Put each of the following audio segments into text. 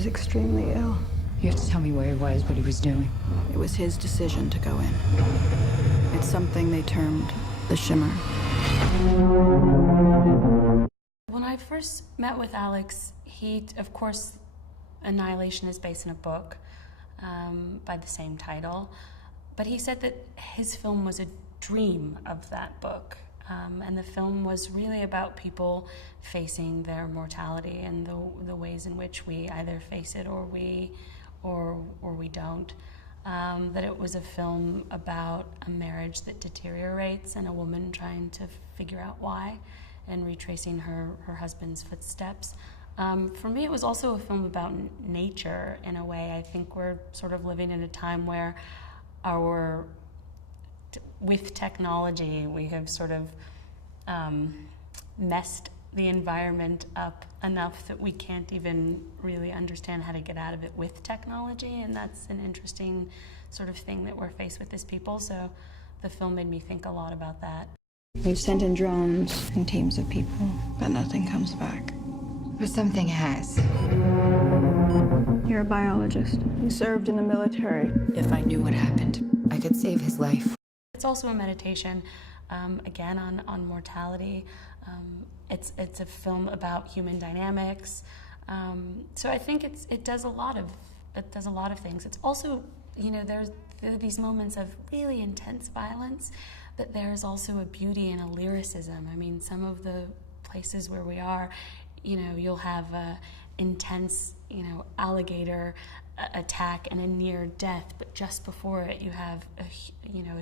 was extremely ill. You have to tell me where he was, what he was doing. It was his decision to go in. It's something they termed the shimmer. When I first met with Alex, of course, Annihilation is based on a book by the same title, but he said that his film was a dream of that book. And the film was really about people facing their mortality and the ways in which we either face it or we don't. That it was a film about a marriage that deteriorates and a woman trying to figure out why and retracing her husband's footsteps. For me, it was also a film about nature in a way. I think we're sort of living in a time where with technology, we have sort of messed the environment up enough that we can't even really understand how to get out of it with technology, and that's an interesting sort of thing that we're faced with as people, so the film made me think a lot about that. We've sent in drones and teams of people, But nothing comes back. But something has. You're a biologist. You served in the military. If I knew what happened, I could save his life. It's also a meditation, again, on mortality. It's a film about human dynamics. So I think it does a lot of things. It's also, there are these moments of really intense violence, but there's also a beauty and a lyricism. I mean, some of the places where we are, you'll have a intense, alligator attack and a near death, but just before it you have a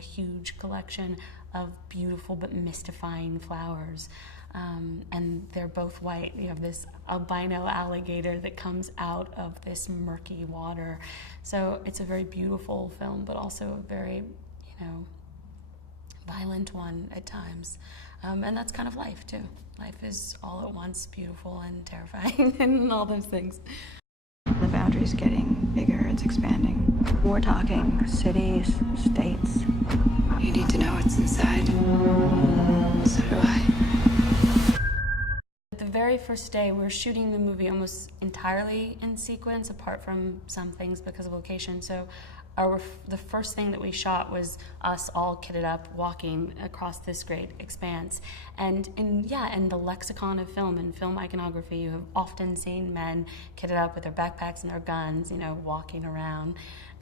huge collection of beautiful but mystifying flowers, and they're both white. You have this albino alligator that comes out of this murky water. So it's a very beautiful film, but also a very violent one at times, and that's kind of life too. Life is all at once beautiful and terrifying and all those things. The boundary's getting bigger, it's expanding. We're talking cities, states. You need to know what's inside. So do I. The very first day, we were shooting the movie almost entirely in sequence, apart from some things because of location. So the first thing that we shot was us all kitted up, walking across this great expanse. And in the lexicon of film and film iconography, you have often seen men kitted up with their backpacks and their guns, walking around.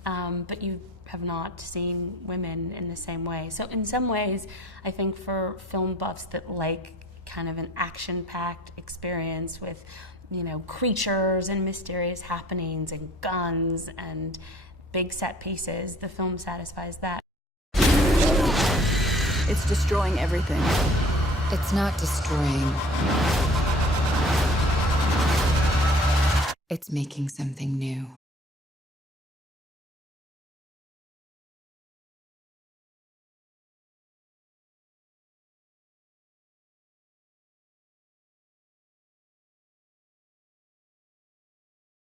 But you have not seen women in the same way. So in some ways, I think for film buffs that like kind of an action-packed experience with, creatures and mysterious happenings and guns and big set pieces, the film satisfies that. It's destroying everything. It's not destroying. It's making something new.